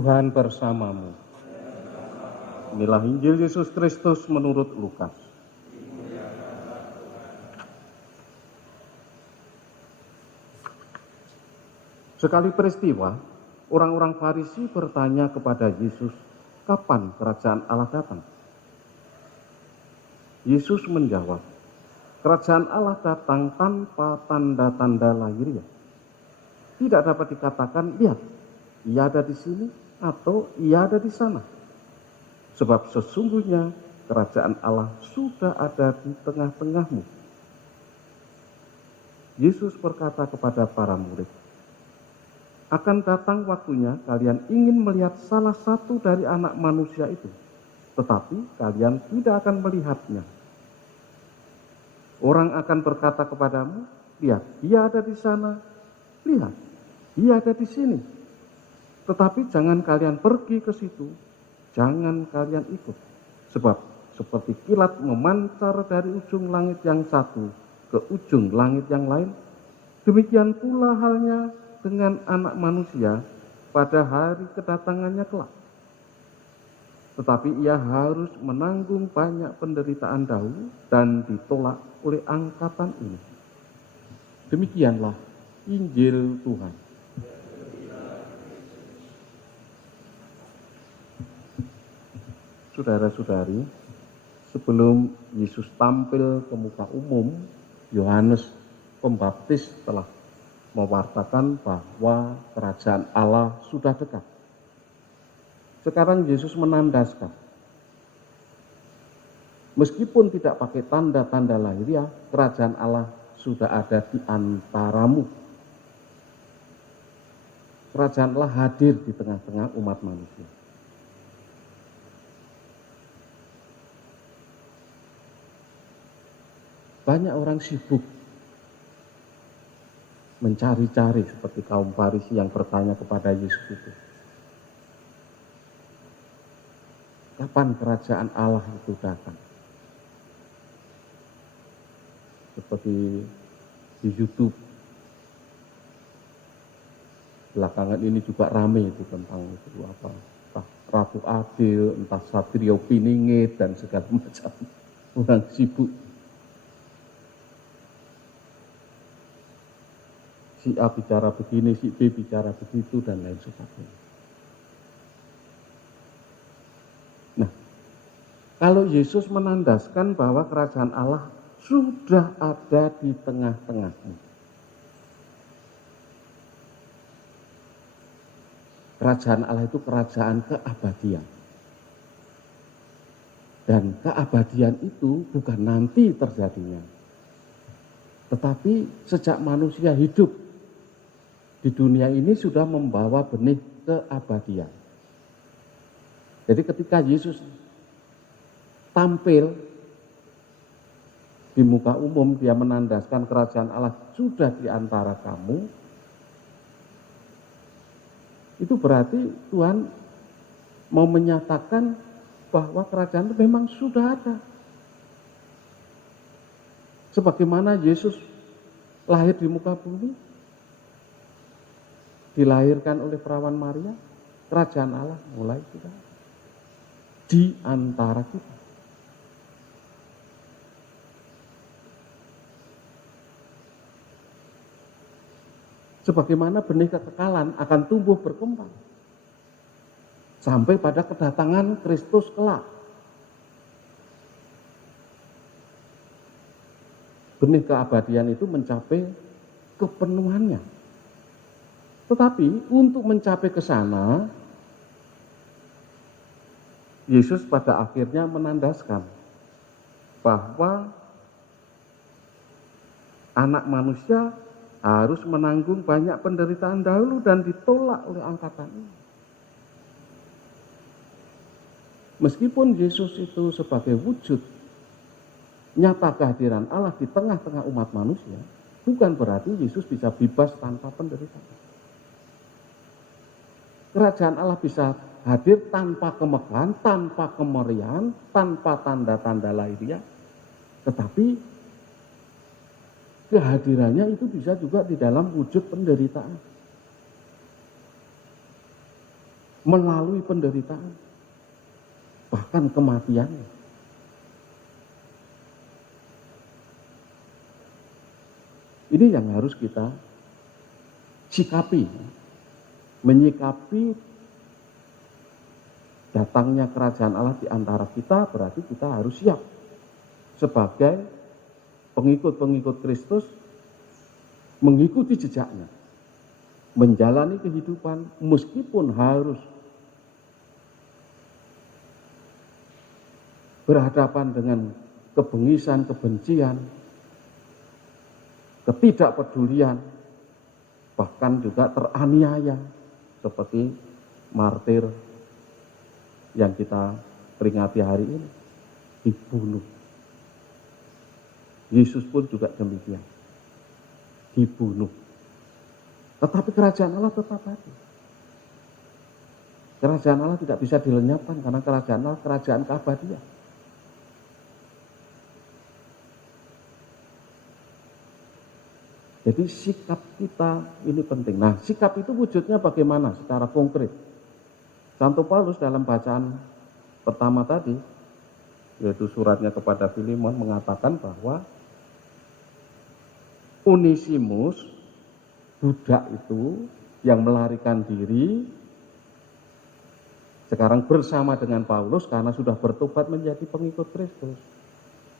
Tuhan bersamamu. Inilah Injil Yesus Kristus menurut Lukas. Sekali peristiwa, orang-orang Farisi bertanya kepada Yesus, kapan kerajaan Allah datang? Yesus menjawab, kerajaan Allah datang tanpa tanda-tanda lahiriah. Tidak dapat dikatakan, lihat, ia ada di sini atau ia ada di sana. Sebab sesungguhnya kerajaan Allah sudah ada di tengah-tengahmu. Yesus berkata kepada para murid, akan datang waktunya kalian ingin melihat salah satu dari anak manusia itu, tetapi kalian tidak akan melihatnya. Orang akan berkata kepadamu, lihat, dia ada di sana, lihat, dia ada di sini. Tetapi jangan kalian pergi ke situ, jangan kalian ikut. Sebab seperti kilat memancar dari ujung langit yang satu ke ujung langit yang lain, demikian pula halnya dengan anak manusia pada hari kedatangannya kelak. Tetapi ia harus menanggung banyak penderitaan dahulu dan ditolak oleh angkatan ini. Demikianlah Injil Tuhan. Saudara-saudari, sebelum Yesus tampil ke muka umum, Yohanes Pembaptis telah mewartakan bahwa kerajaan Allah sudah dekat. Sekarang Yesus menandaskan, meskipun tidak pakai tanda-tanda lahiriah, kerajaan Allah sudah ada di antaramu. Kerajaan Allah hadir di tengah-tengah umat manusia. Banyak orang sibuk mencari-cari seperti kaum Farisi yang bertanya kepada Yesus itu. Kapan kerajaan Allah itu datang? Seperti di YouTube. Belakangan ini juga rame itu tentang itu apa? Entah Ratu Adil, entah Satrio Piningit dan segala macam. Orang sibuk. Si A bicara begini, si B bicara begitu, dan lain sebagainya. Nah, kalau Yesus menandaskan bahwa kerajaan Allah sudah ada di tengah-tengahmu. Kerajaan Allah itu kerajaan keabadian. Dan keabadian itu bukan nanti terjadinya. Tetapi sejak manusia hidup di dunia ini sudah membawa benih keabadian. Jadi ketika Yesus tampil di muka umum, dia menandaskan kerajaan Allah sudah di antara kamu. Itu berarti Tuhan mau menyatakan bahwa kerajaan itu memang sudah ada. Sebagaimana Yesus lahir di muka bumi, dilahirkan oleh perawan Maria, kerajaan Allah mulai sudah di antara kita. Sebagaimana benih kekekalan akan tumbuh berkembang sampai pada kedatangan Kristus kelak. Benih keabadian itu mencapai kepenuhannya. Tetapi untuk mencapai ke sana, Yesus pada akhirnya menandaskan bahwa anak manusia harus menanggung banyak penderitaan dahulu dan ditolak oleh angkatan ini. Meskipun Yesus itu sebagai wujud nyata kehadiran Allah di tengah-tengah umat manusia, bukan berarti Yesus bisa bebas tanpa penderitaan. Kerajaan Allah bisa hadir tanpa kemegahan, tanpa kemeriahan, tanpa tanda-tanda lahiriah. Tetapi kehadirannya itu bisa juga di dalam wujud penderitaan. melalui penderitaan, bahkan kematiannya. Ini yang harus kita sikapi, menyikapi datangnya kerajaan Allah di antara kita, berarti kita harus siap sebagai pengikut-pengikut Kristus, mengikuti jejaknya, menjalani kehidupan meskipun harus berhadapan dengan kebengisan, kebencian, ketidakpedulian, bahkan juga teraniaya seperti martir yang kita peringati hari ini, dibunuh. Yesus pun juga demikian, dibunuh. Tetapi kerajaan Allah tetap ada. Kerajaan Allah tidak bisa dilenyapkan karena kerajaan Allah kerajaan keabadian. Jadi sikap kita ini penting. Nah, sikap itu wujudnya bagaimana secara konkret? Santo Paulus dalam bacaan pertama tadi, yaitu suratnya kepada Filemon, mengatakan bahwa Onesimus, budak itu yang melarikan diri, sekarang bersama dengan Paulus karena sudah bertobat menjadi pengikut Kristus.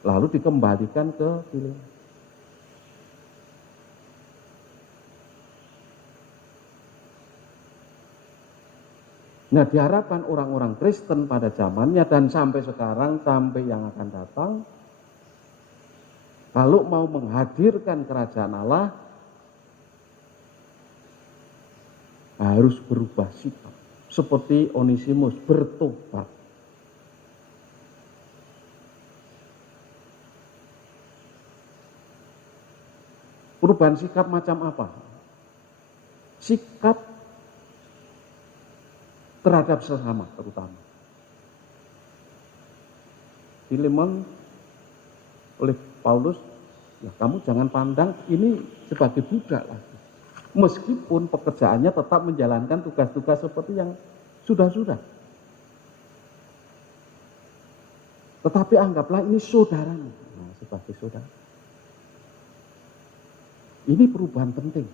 Lalu dikembalikan ke Filemon. Nah, diharapkan orang-orang Kristen pada zamannya dan sampai sekarang, sampai yang akan datang, kalau mau menghadirkan kerajaan Allah, harus berubah sikap. Seperti Onesimus, bertobat. Perubahan sikap macam apa? Sikap terhadap sesama terutama. Filemon oleh Paulus, ya kamu jangan pandang ini sebagai budak lagi. Meskipun pekerjaannya tetap menjalankan tugas-tugas seperti yang sudah-sudah. Tetapi anggaplah ini saudaranya, nah, sebagai saudara. Ini perubahan penting.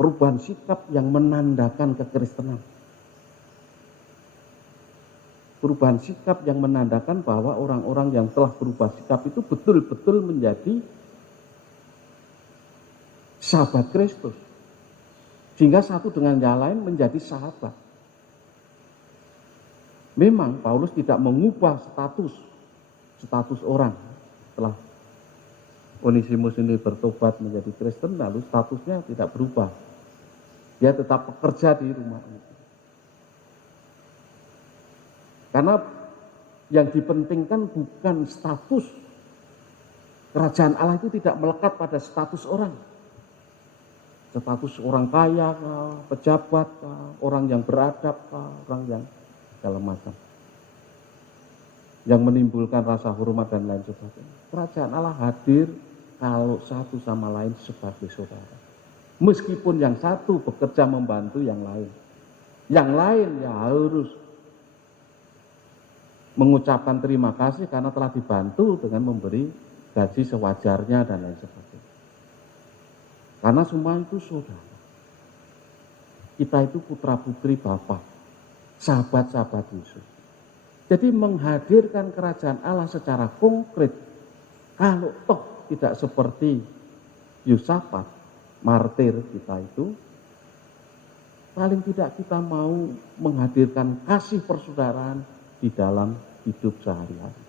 Perubahan sikap yang menandakan kekristenan. Perubahan sikap yang menandakan bahwa orang-orang yang telah berubah sikap itu betul-betul menjadi sahabat Kristus. Sehingga satu dengan yang lain menjadi sahabat. Memang Paulus tidak mengubah status orang. Setelah Onesimus ini bertobat menjadi Kristen, lalu statusnya tidak berubah. Dia tetap bekerja di rumah itu. Karena yang dipentingkan bukan status. Kerajaan Allah itu tidak melekat pada status orang. Status orang kaya, pejabat, orang yang beradab, orang yang segala macam. Yang menimbulkan rasa hormat dan lain sebagainya. Kerajaan Allah hadir kalau satu sama lain sebagai saudara. Meskipun yang satu bekerja membantu yang lain. Yang lain ya harus mengucapkan terima kasih karena telah dibantu dengan memberi gaji sewajarnya dan lain sebagainya. Karena semua itu saudara. Kita itu putra putri Bapa, sahabat-sahabat Yesus. Jadi menghadirkan kerajaan Allah secara konkret, kalau toh tidak seperti Yosafat, martir kita itu, paling tidak kita mau menghadirkan kasih persaudaraan di dalam hidup sehari-hari.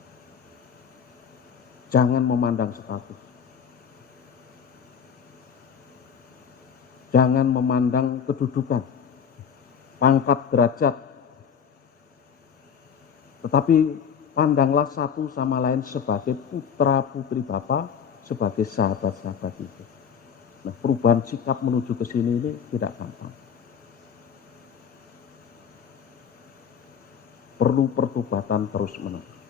Jangan memandang status. Jangan memandang kedudukan, pangkat, derajat. Tetapi pandanglah satu sama lain sebagai putra putri Bapa, sebagai sahabat-sahabat itu. Nah, perubahan sikap menuju ke sini ini tidak gampang. Perlu pertobatan terus-menerus.